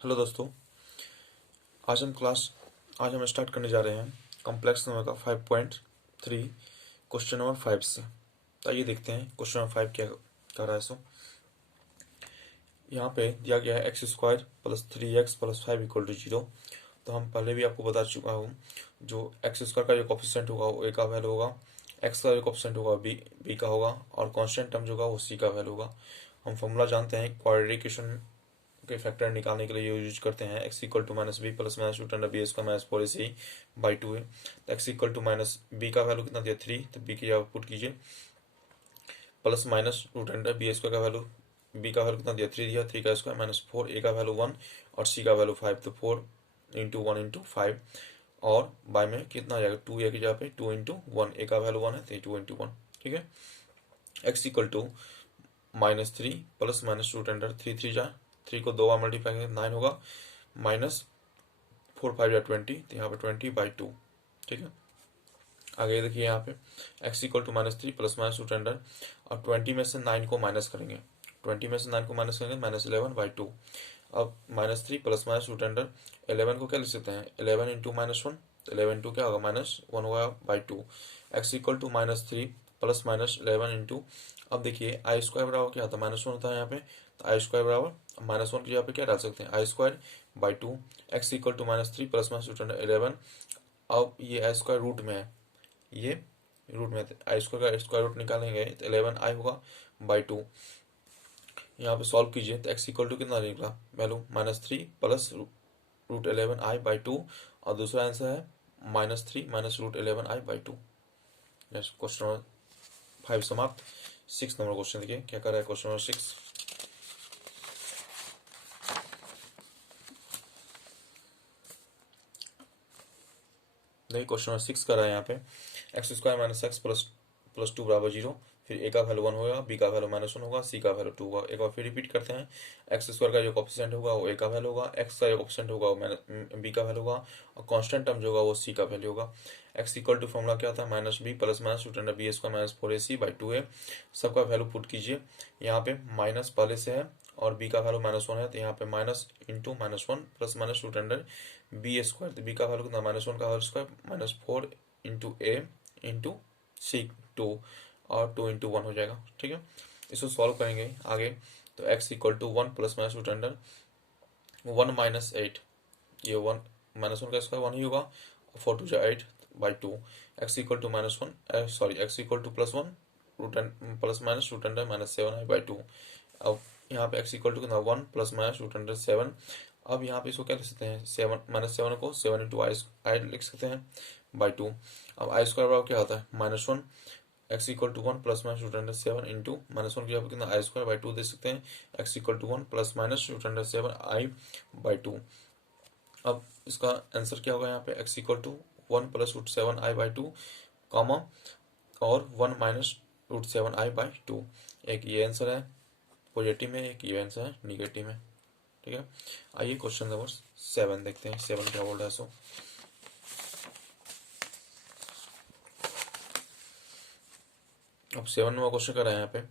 Hello दोस्तों। आज हम स्टार्ट करने जा रहे हैं कॉम्प्लेक्स नंबर का 5.3 क्वेश्चन नंबर 5 से। तो आइए देखते हैं क्वेश्चन नंबर 5 क्या कर रहा है। यहाँ पे दिया गया है x square plus 3x plus 5 equal to 0। तो हम पहले भी आपको बता चुका हूँ, जो एक्स स्क्वायर का जो कोफिशिएंट होगा वो a का वैल्यू होगा, एक्स का जो कोफिशिएंट होगा b का होगा, और कांस्टेंट टर्म जो होगा वो c का वैल्यू होगा। हम फॉर्मूला जानते हैं, क्वाड्रेटिक इक्वेशन के फैक्टर निकालने के लिए यूज करते हैं x equal to minus b plus minus root under b square minus 4ac by 2 है। तो x equal to minus b का वैल्यू कितना दिया 3, तो बी की जगह पुट कीजिए, plus minus root under b square का वैल्यू, बी का वैल्यू कितना दिया 3 दिया, 3 का स्क्वायर माइनस 4, ए का वैल्यू 1 और सी का वैल्यू 5, तो 4 इंटू 1 इंटू 5 और बाय में कितना आ जाएगा 2 ए की जगह पे 2 इंटू 1, ए का वैल्यू 1 है तो 2 इंटू 1। ठीक है। X equal to minus 3 plus minus root under 3 जा 3 को 2 बार मल्टीप्लाई करेंगे 9 होगा, माइनस 4 5 या 20, तो यहाँ पे 20 बाई 2। ठीक है। आगे देखिए यहाँ पे x equal to minus 3 plus minus root under, और 20 में से 9 को माइनस करेंगे, 20 में से 9 को माइनस करेंगे माइनस 11 बाई 2। अब minus 3 plus minus root under 11 को क्या लिख सकते हैं 11 इंटू माइनस 1, तो 11 इंटू क्या होगा माइनस 1 होगा by 2। X equal to minus 3 plus minus 11 into, अब देखिए आई स्क्वायर बराबर क्या होता है माइनस 1 होता है यहाँ पे, तो आई स्क्वायर बराबर माइनस 1 की जगह पे क्या डाल सकते हैं i square by 2। X equal to minus 3 plus minus root under 11, अब ये आई स्क्वायर रूट में है, ये रूट में आई स्क्वायर का स्क्वायर रूट निकालेंगे तो 11 आई होगा बाई 2। यहाँ पे सॉल्व कीजिए तो एक्स इक्वल टू कितना निकला value minus 3 plus root 11 i by 2, और दूसरा आंसर है minus 3 minus root 11 i by 2। Question number 5 समाप्त। 6 नंबर क्वेश्चन देखिए क्या कर रहा है क्वेश्चन नंबर 6। देखिए क्वेश्चन नंबर 6 कर रहा है यहाँ पे x square minus x plus plus 2 बराबर 0, फिर ए का वैल्यू 1 होगा, बी का वैल्यू माइनस 1 होगा, सी का वैल्यू 2 होगा। एक बार फिर रिपीट करते हैं, एक्स स्क्वायर का जो कोफिशिएंट होगा वो ए का वैल्यू होगा, एक्स का जो कोफिशिएंट होगा वो बी का वैल्यू होगा, और कांस्टेंट टर्म जो होगा वो सी का वैल्यू होगा। एक्स इक्वल टू फॉर्मूला क्या था minus b plus minus root under b square minus 4ac by 2a। सबका वैल्यू पुट कीजिए, यहाँ पे माइनस पहले से है और बी का वैल्यू माइनस 1 है, तो यहाँ पे minus into minus 1 plus minus root under b square, तो बी का वैल्यू कितना माइनस 1 का whole square minus 4 into a into c 2, और 2 इंटू 1 हो जाएगा। ठीक है। इसको सॉल्व करेंगे आगे, तो x equal to 1 plus minus root under 1 minus 8, ये 1 माइनस 1 का स्क्वायर 1 ही होगा, 4 टू जा 8 by 2। X equal to minus 1 sorry x equal to plus 1 root plus minus root under minus 7 i by 2। अब यहाँ पे x इक्वल टू कितना 1 plus minus root under 7। अब यहाँ पे इसको क्या लिख सकते हैं 7 माइनस 7 को 7 इंटू आई लिख सकते हैं बाई 2। अब आई स्क्वायर बराबर क्या होता है minus 1, x equal to 1 plus minus root under 7 into minus 1 की जगह कितना आई स्क्वायर बाई 2 दे सकते हैं, x equal to 1 plus minus root under 7 i by 2। अब इसका आंसर क्या होगा यहाँ पे x equal to 1 plus root 7 i by 2 comma और 1 माइनस रूट 7 आई बाई 2। एक ये आंसर है पॉजिटिव में, एक ये आंसर है निगेटिव में। ठीक है। आइए क्वेश्चन नंबर 7 देखते हैं, 7 क्या बोल रहा है। सो अब 7 नंबर क्वेश्चन कर रहे हैं यहाँ पे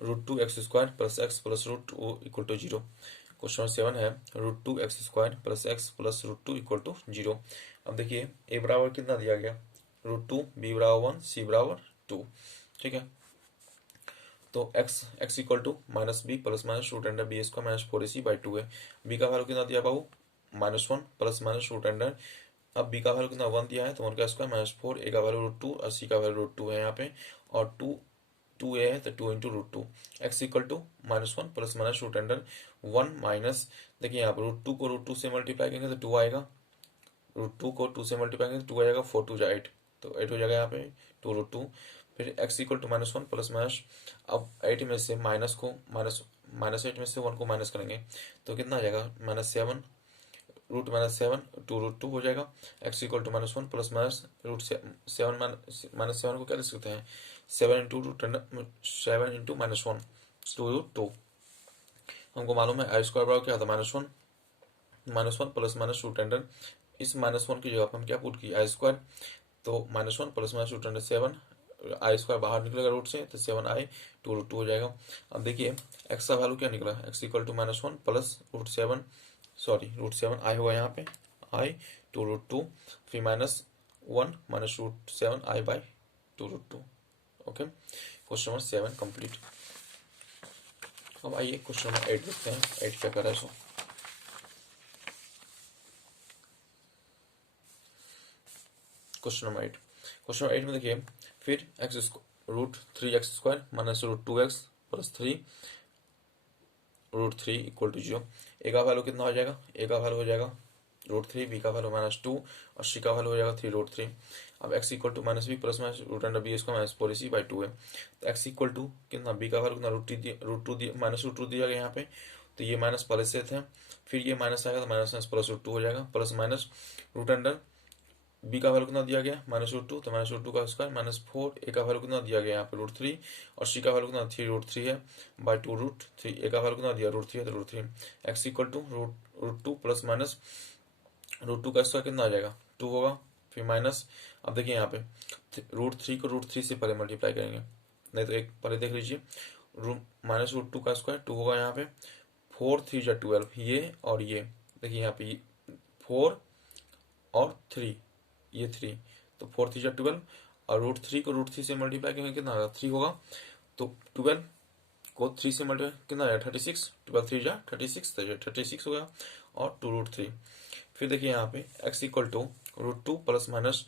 root 2 x square plus x plus root two equal to 0। Question number 7 है root 2 x square plus x plus root 2 equal to 0। अब देखिए ए बराबर कितना दिया गया रूट 2, बी बराबर 1, सी बराबर 2। ठीक है। तो x equal to minus b plus minus root under b square minus 4ac by 2 है। बी का वैल्यू कितना दिया बाबू minus 1 plus minus root under, अब बी का वैल्यू कितना 1 दिया है तो 1 का स्क्वायर माइनस 4, ए का वैल्यू रूट 2 और सी का वैल्यू रूट 2 है यहाँ पे, और 2 ए है तो 2 into root 2। X equal to minus 1 plus minus root under 1 minus, देखिए यहाँ पर रूट 2 को रूट 2 से मल्टीप्लाई करेंगे तो 2 आएगा, रूट 2 को 2 से मल्टीप्लाई करेंगे तो 2 आएगा, 4 2 जा 8, तो 8 हो जाएगा यहाँ पे 2 रूट 2। फिर x equal to minus 1 plus minus, अब 8 में से माइनस को माइनस 8 में से 1 को माइनस करेंगे तो कितना आ जाएगा माइनस 7 रूट माइनस 7 2 रूट 2 हो जाएगा। X equal to minus 1 plus minus root 7 minus 7 को क्या लिख सकते हैं 7 into root 7 into minus 1 2 root 2। हमको मालूम है आई स्क्वायर बराबर क्या होता है minus 1 plus minus root under, इस माइनस 1 की जगह पर हम क्या पुट किए आई स्क्वायर, तो minus 1 plus minus root under 7 i square बाहर निकलेगा रूट से, तो 7i 2√2 हो जाएगा। अब देखिए एक्स का वैल्यू क्या निकला, x equal to -1 plus √7, sorry √7i होगा यहाँ पे, i 2√2, फिर -1 minus √7i by 2√2। Okay, question number 7 complete. अब आइए क्वेश्चन नंबर 8 देखते हैं, 8 क्या कर रहा है सो। क्वेश्चन नंबर 8 में देखिए, फिर √3x² minus √2x plus 3√3 equal to 0। A का वैल्यू कितना हो जाएगा, ए का वैल्यू हो जाएगा √3, बी का वैल्यू -2 और सी का वैल्यू हो जाएगा 3√3। अब x equal to -b plus minus √b² minus 4ac by 2 है। तो x इक्वल टू कितना, b का वैल्यू कितना √2 माइनस √2 दिया गया यहाँ पे, तो ये माइनस पहले से थे, फिर ये माइनस आएगा तो माइनस प्लस √2 हो जाएगा, प्लस माइनस √ बी का वैल्यू कितना दिया गया -√2, तो -√2 का स्क्वायर -4, ए का वैल्यू कितना दिया गया यहाँ पे √3 और सी का वैल्यू कितना 3√3 है बाई 2√3, ए का वैल्यू कितना दिया √3 है तो √3। X equal to √2 plus minus √2 का स्क्वायर कितना आ जाएगा 2 होगा, फिर माइनस, अब देखिए यहाँ पे √3 को √3 से पहले मल्टीप्लाई करेंगे, नहीं तो एक पहले देख लीजिए, -√2 का स्क्वायर 2 होगा यहाँ पे, 4 3 जा 12, ये और ये देखिए यहाँ पे 4 और 3, ये 3, तो 4 3 जा 12 और √3 को √3 से मल्टीप्लाई करेंगे कितना आएगा 3 होगा, तो 12 को 3 से मल्टीप्लाई कितना आएगा 36, 12 3 जा 36, तो 36 हो गया और 2√3। फिर देखिए यहाँ पे x equal to √2 plus minus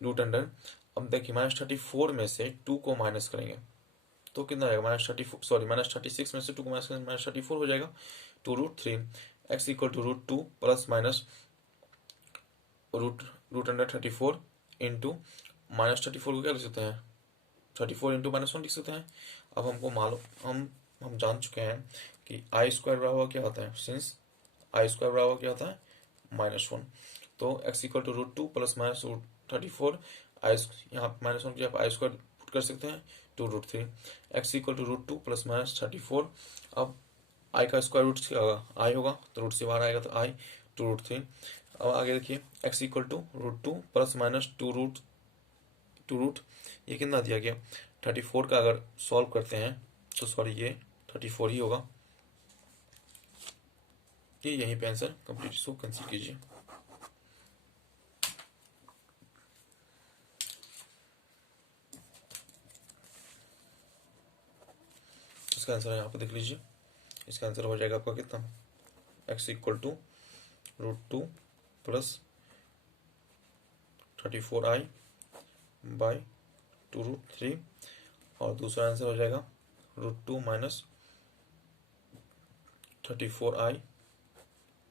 √100। अब देखिए -34 में से 2 को माइनस करेंगे तो कितना आएगा -36 में से 2 को माइनस करेंगे -34 हो जाएगा 2√3। x equal to √2 plus minus √134 into -34 को क्या लिख सकते हैं 34 इंटू -1 लिख सकते हैं। अब हमको मालूम, हम जान चुके हैं कि आई स्क्वायर बराबर क्या होता है, सिंस आई स्क्वायर बराबर क्या होता है -1, तो x equal to √2 plus minus √34, i यहाँ -1 की आप आई स्क्वायर पुट कर सकते हैं 2√3, x equal to √2 plus minus 34। अब आई का स्क्वायर रूट क्या होगा, आई होगा तो रूट से बाहर आएगा तो आई 2√3। अब आगे देखिए x equal to √2 plus minus 2 ये कितना दिया गया 34 का अगर सॉल्व करते हैं तो सॉरी ये 34 ही होगा, ये यहीं पे आंसर कंप्लीट, इसको कैंसिल कीजिए। इसका आंसर यहाँ पे देख लीजिए, इसका आंसर हो जाएगा आपका कितना, x equal to √2 plus 34i by 2√3 और दूसरा आंसर हो जाएगा √2 minus 34i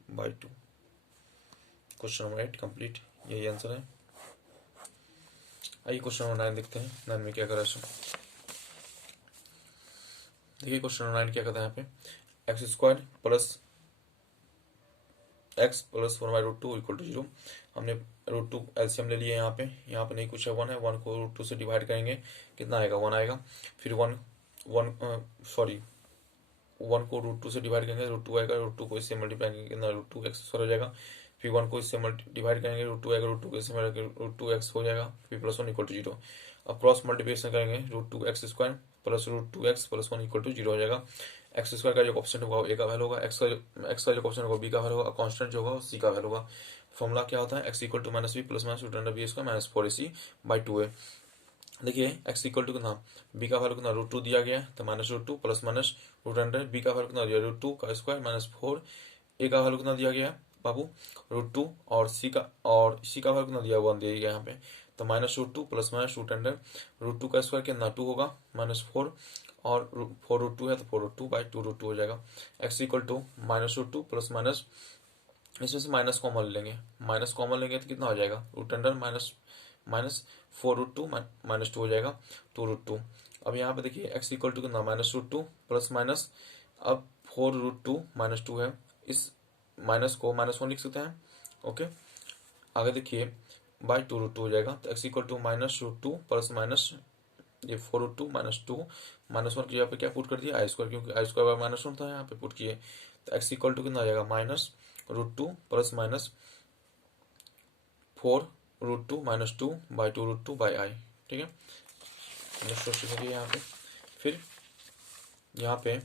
by 2। Question number 8 complete, यही आंसर है। आइए क्वेश्चन नंबर 9 देखते हैं, 9 में क्या करा। देखिए क्वेश्चन नंबर 9 क्या कहता है यहाँ पे, x² plus x plus 1/√2 equal to 0। हमने √2 एलसीएम ले लिया यहाँ पे नहीं कुछ है, 1 है, 1 को √2 से डिवाइड करेंगे कितना आएगा 1 आएगा, फिर 1 को √2 से डिवाइड करेंगे √2 आएगा, √2 को इससे मल्टीप्लाई करेंगे कितना √2x हो जाएगा, फिर 1 को इससे डिवाइड करेंगे √2 आएगा, √2 को इससे √2x हो जाएगा, फिर +1 इक्वल टू 0। अब क्रॉस मल्टीप्लिकेशन करेंगे √2x² plus √2x plus 1 equal to 0 हो जाएगा। x² का जो ऑप्शन होगा वो a का वैल्यू होगा, x का जो ऑप्शन होगा b का वैल्यू होगा, कांस्टेंट जो होगा वो c का वैल्यू होगा। फॉर्मूला क्या होता है, x equal to -b plus minus √b² minus 4ac by 2 है। देखिए x इक्वल टू कितना, b का वैल्यू कितना √2 दिया गया है तो -√2 प्लस माइनस √100, b का वैल्यू कितना दिया √2 का स्क्वायर माइनस 4, a का वैल्यू कितना दिया गया है बाबू √2 और c का वैल्यू कितना दिया 1 दिया गया यहाँ पे, तो -√2 प्लस माइनस √100, √2 का स्क्वायर कितना 2 होगा -4 और 4√2 है तो 4√2 बाई 2√2 हो जाएगा। x equal to -√2 plus minus, इसमें से माइनस कॉमन लेंगे तो कितना हो जाएगा √100 माइनस 4√2 -2 हो जाएगा 2√2। अब यहाँ पे देखिए x इक्वल टू कितना -√2 प्लस माइनस, अब 4√2 -2 है, इस माइनस को -1 लिख सकते हैं। ओके, आगे देखिए बाई 2√2 हो जाएगा, तो x equal to -√2 plus minus ये 4√2 -2 -1 की यहाँ पे क्या पुट कर दिया आई स्क्वायर, क्योंकि आई स्क्वायर बाय -1 था यहाँ पे पुट किए, तो x इक्वल टू कितना आ जाएगा -√2 plus minus 4√2 -2 by 2√2 by I. ठीक है, नेक्स्ट क्वेश्चन देखिए यहाँ पे, फिर यहाँ पे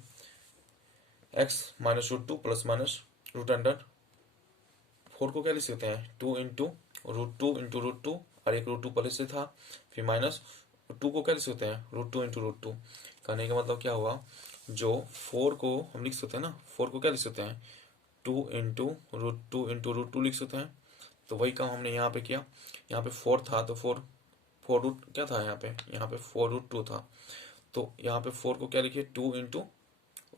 x minus root two plus minus root under 4 को क्या लिख सकते हैं, 2 इंटू रूट टू, और एक रूट टू पहले से था, फिर माइनस 2 को क्या लिख सकते हैं, root two into root two. कहने का मतलब क्या हुआ, जो 4 को हम लिख सकते हैं ना, 4 को क्या लिख सकते हैं, 2 इंटू रूट टू लिख सकते हैं। तो वही काम हमने यहाँ पे किया, यहाँ पे 4 था तो 4 रूट क्या था, यहाँ पे 4 रूट टू था, तो यहाँ पे 4 को क्या लिखिए, 2 इंटू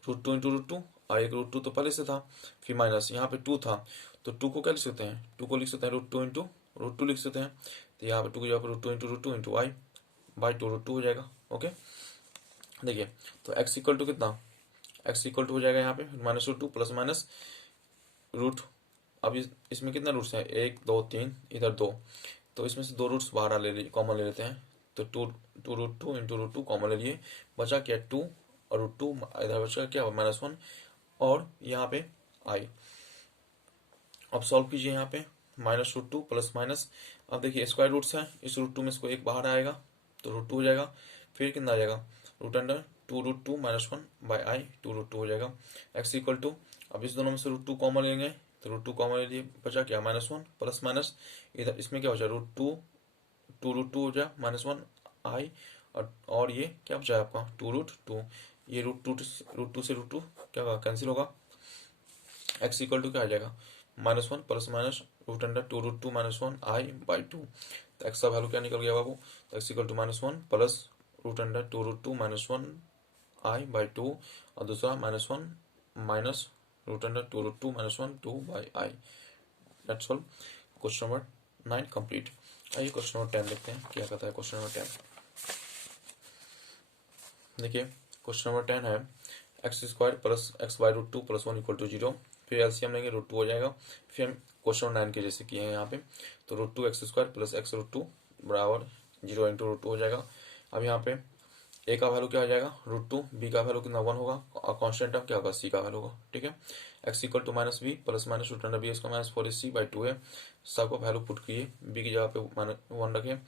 रूट टू, और एक रूट टू तो पहले से था, फिर माइनस यहाँ पे 2 था, तो 2 को क्या लिख सकते हैं, 2 को लिख सकते हैं root two into root two लिख सकते हैं। तो यहाँ पे 2 की जगह पर root two into i by two root two हो जाएगा। ओके, देखिए तो x इक्वल टू कितना, x इक्वल टू हो जाएगा यहाँ पे minus root two plus minus root, अब इसमें कितना रूट्स है, 1 2 3, इधर 2, तो इसमें से 2 रूट्स बाहर कॉमन ले लेते हैं, तो two root two into root two common ले लिए, बचा क्या 2, और रूट टू इधर बचा क्या -1, और यहाँ पे आई। अब सॉल्व कीजिए यहाँ पे minus root two plus minus, अब देखिए स्क्वायर रूट्स है, इस रूट टू में इसको एक बाहर आएगा तो रूट टू हो जाएगा, फिर कितना आ जाएगा, root under two root two -1 by i, two root two हो जाएगा। एक्स इक्वल टू, अब इस दोनों में से रूट टू कॉमन लेंगे तो रूट टू कॉमन ले लिए, बचा क्या -1 प्लस माइनस, इधर इसमें क्या बचा रूट टू हो जाए -1 आई, और ये क्या बचा है आपका टू रूट टू, ये रूट टू से रूट टू क्या होगा, कैंसिल होगा। एक्स इक्वल टू क्या आ जाएगा, -1 plus minus root under two root two -1 i by two, तो एक्स का वैल्यू क्या निकल गया बाबू, तो x equal to -1 plus root under two root two -1 i by two, और दूसरा -1 minus root under two root two -1 2 by i. That's all. Question number 9 complete. आइए क्वेश्चन नंबर 10 देखते हैं क्या कहता है क्वेश्चन नंबर 10। देखिए क्वेश्चन नंबर 10 है x square plus x by root two plus 1 equal to 0, फिर एलसीएम लेंगे रूट टू हो जाएगा, फिर हम क्वेश्चन नंबर 9 के जैसे किए हैं यहाँ पे, तो root two x square plus x root two बराबर 0 इंटू रूट टू हो जाएगा। अब यहाँ पे ए का वैल्यू क्या हो जाएगा रूट टू, बी का वैल्यू कितना 1 होगा, और कॉन्स्टेंट टर्म क्या होगा सी का वैल्यू होगा। ठीक है, x equal to minus b plus minus root under b इसका माइनस 4ac बाई 2 है, सबको वैल्यू पुट किए, बी की जगह पे -1 रखे,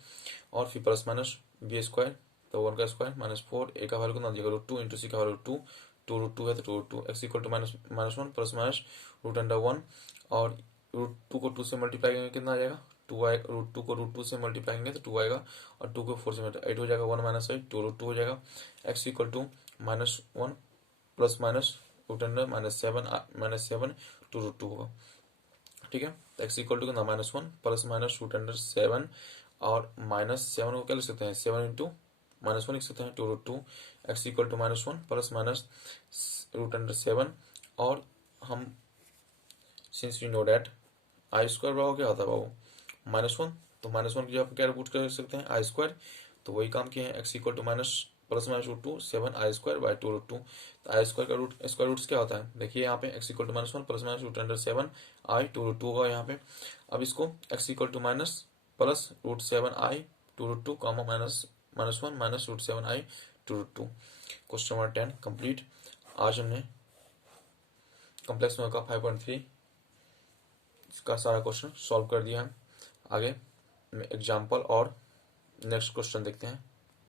और फिर प्लस माइनस बी स्क्वायर, तो 1 का स्क्वायर -4, ए का वैल्यू कितना दिएगा रूट टू इंटू सी का वैल्यू टू रूट टू है तो two root two, x equal to -1 plus minus root under 1, और रूट टू को 2 से मल्टीप्लाई करेंगे कितना आ जाएगा, टू आएगा, रूट टू को रूट टू से मल्टीप्लाई करेंगे तो 2 आएगा, और 2 को 4 से मल्टीप्लाई 8 हो जाएगा, 1 माइनस 8 टू रूट टू हो जाएगा। X equal to -1 plus minus root under -7 two root two होगा। ठीक है, तो एक्स इक्वल टू कितना -1 प्लस माइनस रूट अंडर 7, और -7 को क्या लिख सकते हैं 7 इंटू -1 लिख सकते हैं two root two, x equal to -1 plus minus root under 7, और हम since we know that i square बराबर क्या होता है बाबू -1, तो -1 की जगह पर क्या पुट कर सकते हैं आई स्क्वायर, तो वही काम किए हैं, x equal to plus minus root two 7 i square by two root two, तो आई स्क्वायर का रूट स्क्वायर रूट्स क्या होता है, देखिए यहाँ पे x equal to -1 plus minus root under 7 i two root two होगा यहाँ पे। अब इसको x equal to minus plus root 7 i two root two comma -1 minus root 7 i two root two. Question number 10 complete. आज हमने complex number का 5.3 इसका सारा क्वेश्चन सॉल्व कर दिया है। आगे एग्जाम्पल और नेक्स्ट क्वेश्चन देखते हैं।